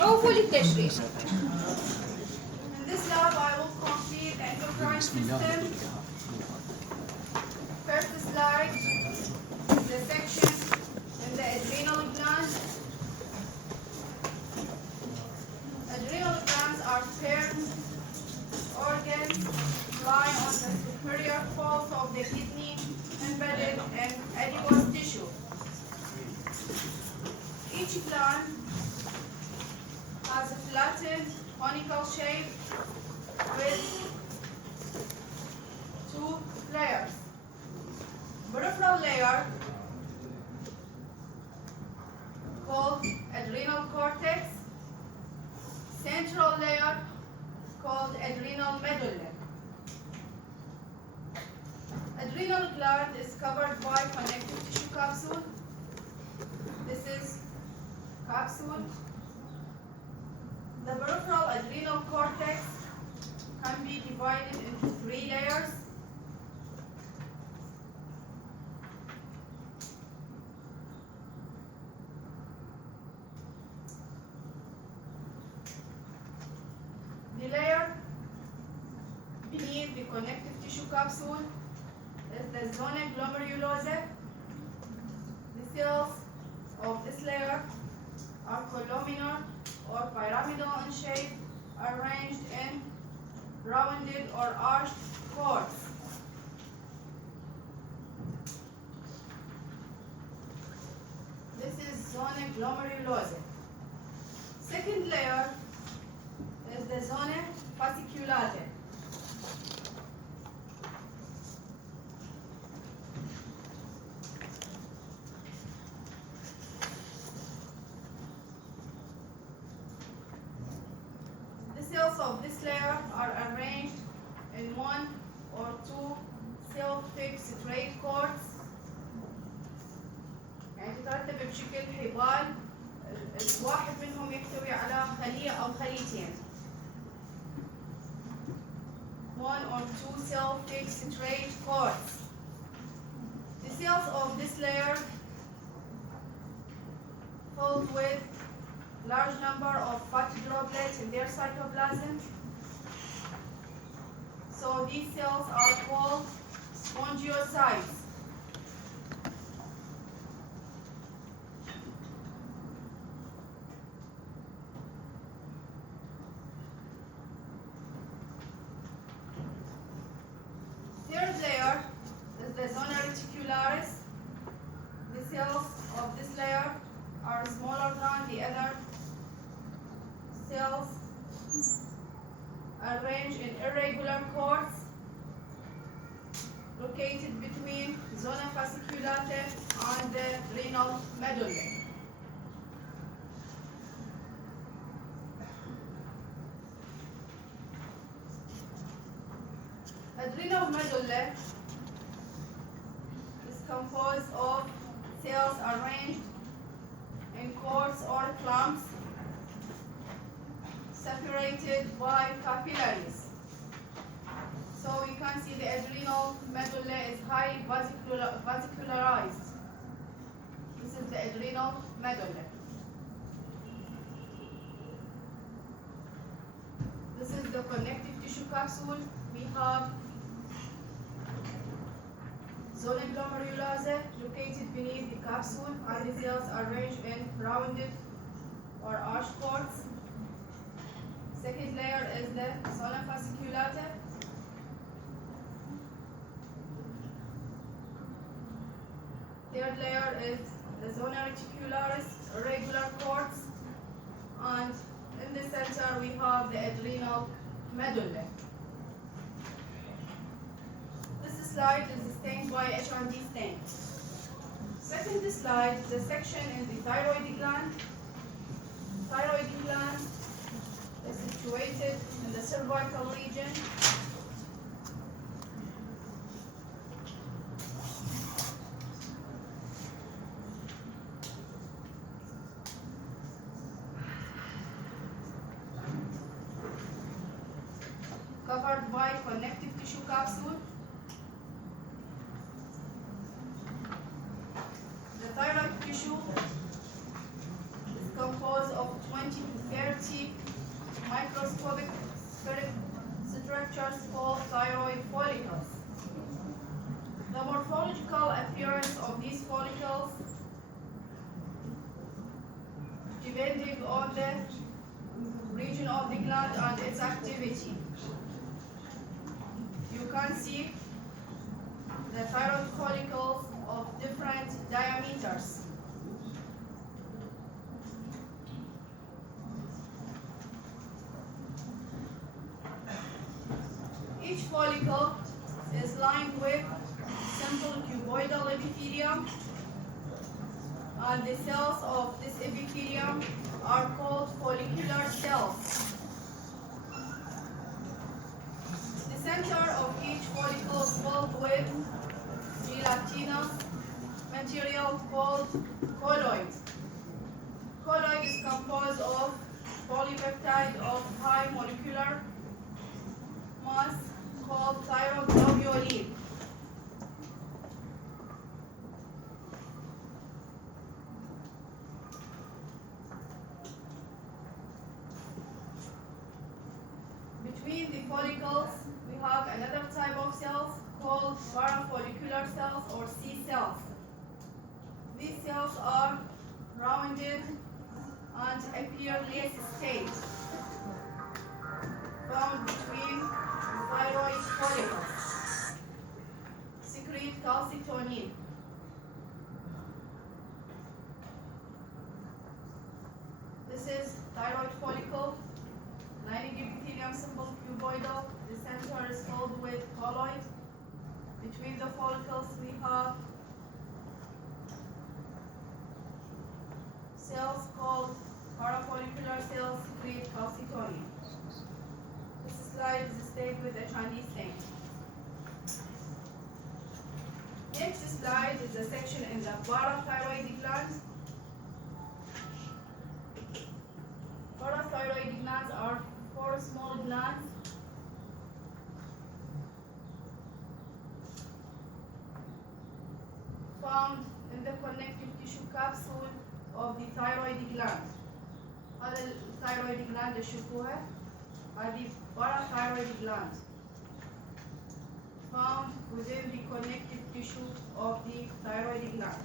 عوفوا لي التشريح. In this lab, I will complete the endocrine system. First slide, the section in the adrenal gland. Adrenal glands are paired organs lying on the superior folds of the kidney, embedded in adipose tissue. Each gland has a flattened conical shape with two layers. Peripheral layer called adrenal cortex, central layer called adrenal medulla. Adrenal gland is covered by connective tissue capsule. This is capsule. The peripheral adrenal cortex can be divided into 3 layers. The layer beneath the connective tissue capsule is the zona glomerulosa. The cells of this layer are columnar or pyramidal in shape, arranged in rounded or arched cords. This is zona glomerulosa. Second layer is the zona fasciculata. The cells of this layer are arranged in 1 or 2 cell-fixed straight cords. يعني تترتب بشكل حبال، واحد منهم يحتوي على خلية أو خليتين. 1 or 2 cell-fixed straight cords. The cells of this layer filled with large number of fat droplets in their cytoplasm. So these cells are called spongiocytes. Third layer is the zona reticularis. The cells of this layer are smaller than the other cells, arranged in irregular cords located between zona fasciculata and the renal medulla. Adrenal medulla is composed of cells arranged in cords or clumps separated by capillaries. So you can see the adrenal medulla is highly vascularized. This is the adrenal medulla. This is the connective tissue capsule. We have zona glomerulosa located beneath the capsule, and the cells arranged in rounded or arched cords. Second layer is the zona fasciculata. Third layer is the zona reticularis, irregular cords, and in the center we have the adrenal medulla. This slide is stained by H1D stain. Second slide, the section in the thyroid gland. Thyroid gland is situated in the cervical region. Covered by connective tissue capsule. The thyroid tissue is composed of 20 to microscopic spheric structures called thyroid follicles. The morphological appearance of these follicles, depending on the region of the gland and its activity. You can see the thyroid follicles of different diameters. Each follicle is lined with simple cuboidal epithelium, and the cells of this epithelium are called follicular cells. The center of each follicle is filled with gelatinous material called colloid. Colloid is composed of polypeptide of high molecular mass called thyroglobulin. Between the follicles, we have another type of cells called parafollicular cells or C cells. These cells are rounded and appear less state, found between thyroid follicles. Secrete calcitonin. This is thyroid follicle, lining epithelium simple cuboidal. The center is filled with colloid. Between the follicles we have cells called parafollicular cells secrete calcitonin. This slide is stained with a Chinese thing. Next slide is a section in the parathyroid gland. Parathyroid glands are 4 small glands found in the connective tissue capsule of the thyroid gland. هذا الثايرويد gland اللي تشوفوها هذه parathyroid gland found within the connective tissue of the thyroid gland.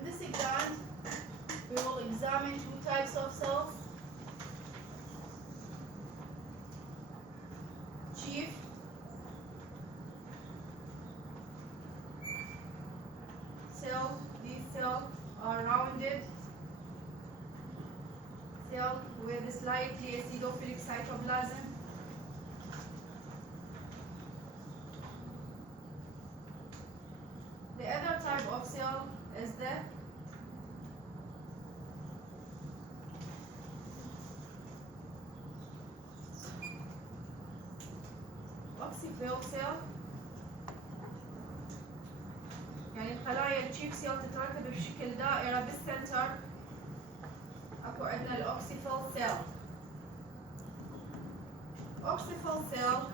In this gland, we will examine 2 types of cells. Chief cell, these cells are rounded cell with slightly acidophilic cytoplasm. The other type of cell is the oxyphil cell. يعني الخلايا التشيف سيل تتركب بشكل دائرة بالسنتر. اكو عندنا الاوكسيفيل سيل. oxyphil cell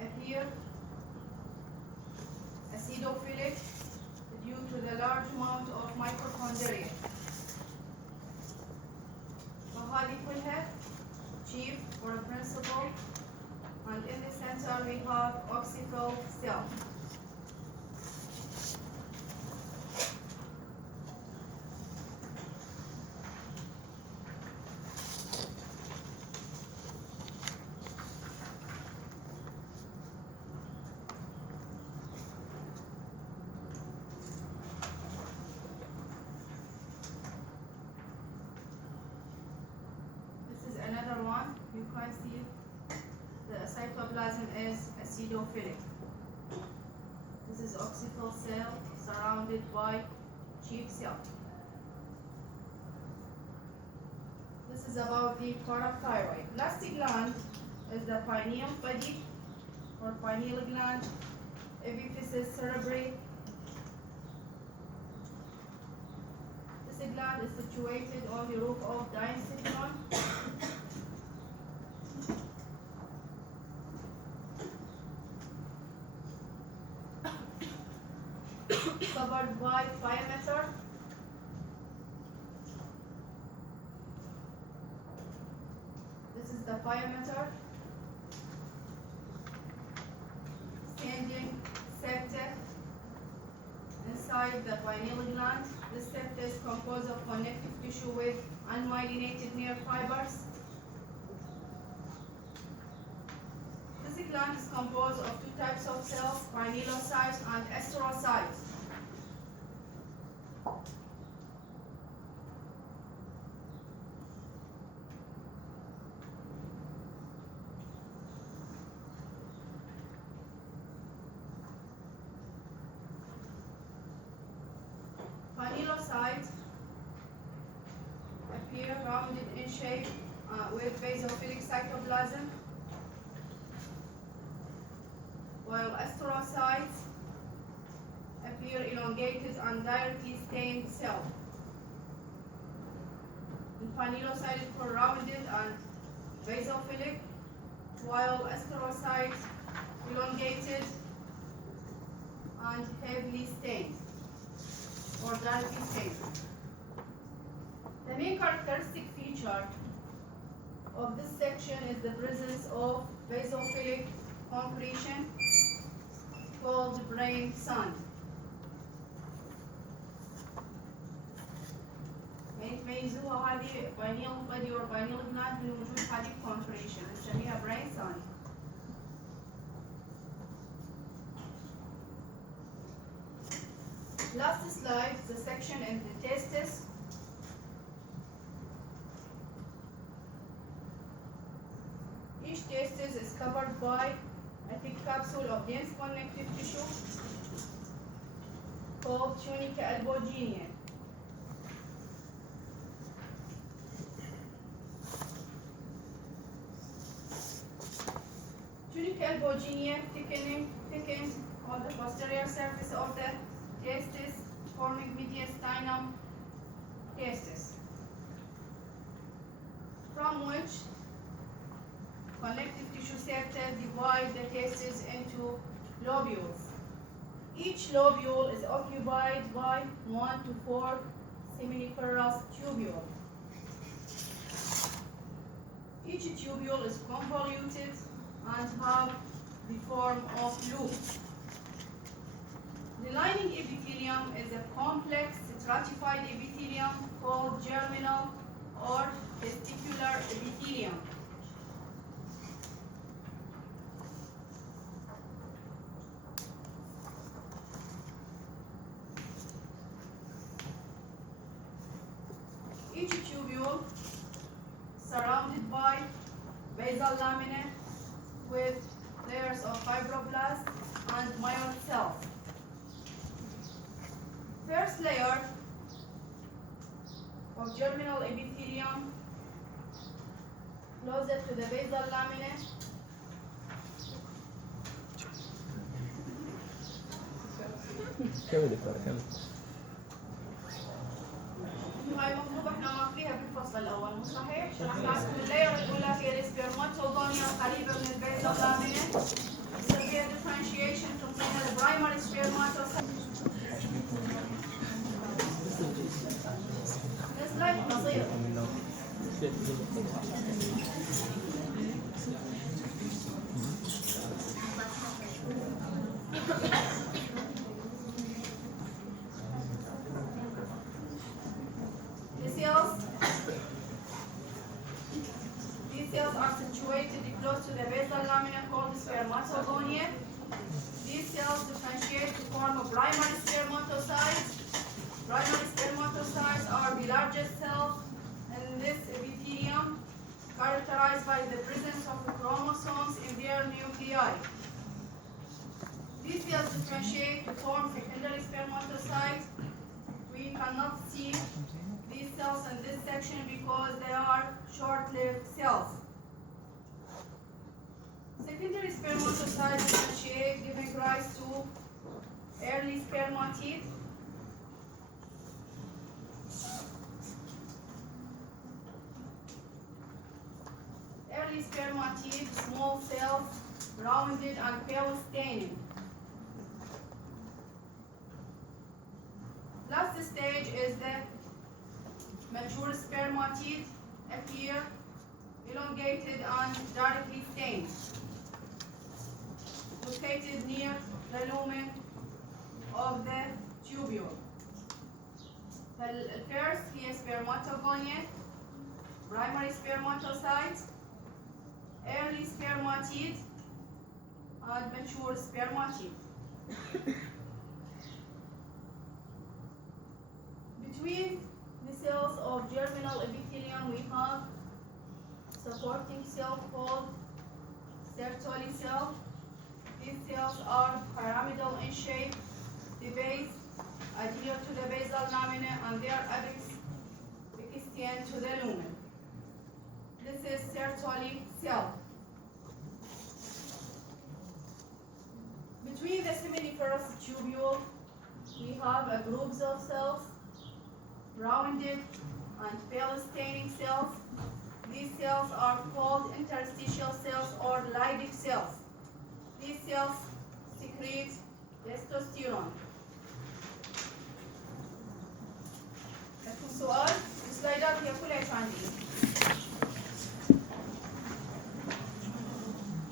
appear acidophilic due to the large amount of mitochondria. وهذه كلها chief or principal, and in the center we have oxyphil cell. Another one, you can see the cytoplasm is acidophilic. This is is occipital cell surrounded by chief cell. This is about the parathyroid. Last gland is the pineal body or pineal gland, epiphysis cerebri. This gland is situated on the roof of the encephalon. Covered by pyometer. This is the pyometer. Standing septum inside the pineal gland. This septum is composed of connective tissue with unmyelinated nerve fibers. This gland is composed of two types of cells, pinealocytes and astrocytes. Pinealocytes appear rounded in shape with basophilic cytoplasm, while astrocytes appear elongated and directly stained cell. Pinealocytes are rounded and basophilic, while astrocytes elongated and heavily stained or directly stained. The main characteristic feature of this section is the presence of basophilic concretion called brain sand. يتميزوها هذه pineal body or pineal gland من وجود هذه concretion نسميها brain sand. Last slide is the section in the testes. Each testis is covered by a thick capsule of dense connective tissue called tunica albuginea. Tunica albuginea thickened on the posterior surface of the testis, forming mediastinum testis, from which connective tissue septa divide the testis into lobules. Each lobule is occupied by 1 to 4 seminiferous tubules. Each tubule is convoluted and have the form of loops. The lining epithelium is a complex stratified epithelium called germinal or testicular epithelium. Each tubule surrounded by basal lamina with layers of fibroblasts and myoid cells. First layer of germinal epithelium closer to the basal lamina كمل دكتور كمل. هاي مطلوب احنا ماخذيها بالفصل الاول مو صحيح؟ شرحنا لكم اللاير الاولى هي السبرماتوغونيا قريبه من البيزل لامينا يصير فيها ديفرنشيشن تعطينا البرايمري سبرماتوسايت. السلايد قصير. These cells are situated close to the basal lamina called spermatogonia. These cells differentiate to form a primary spermatocytes. Primary spermatocytes are the largest cells in this epithelium, characterized by the presence of chromosomes in their nuclei. These cells differentiate to form secondary spermatocytes. We cannot see these cells in this section because they are short-lived cells. Secondary spermatocytes differentiate, giving rise to early spermatid. Early spermatid, small cells, rounded and pale staining. Last stage is the mature spermatid, appear elongated and darkly stained, located near the lumen of the tubule. First, here spermatogoniad, primary spermatocyte, early spermatid, and mature spermatid. Between the cells of germinal epithelium, we have supporting cell called Sertoli cell. These cells are pyramidal in shape. The base adhere to the basal lamina and their apex extend to the lumen. This is Sertoli cell. Between the seminiferous tubule, we have a groups of cells, rounded and pale staining cells. These cells are called interstitial cells or Leydig cells. These cells secrete testosterone. لكم سؤال؟ السلايدات هي كلها ايش عندي؟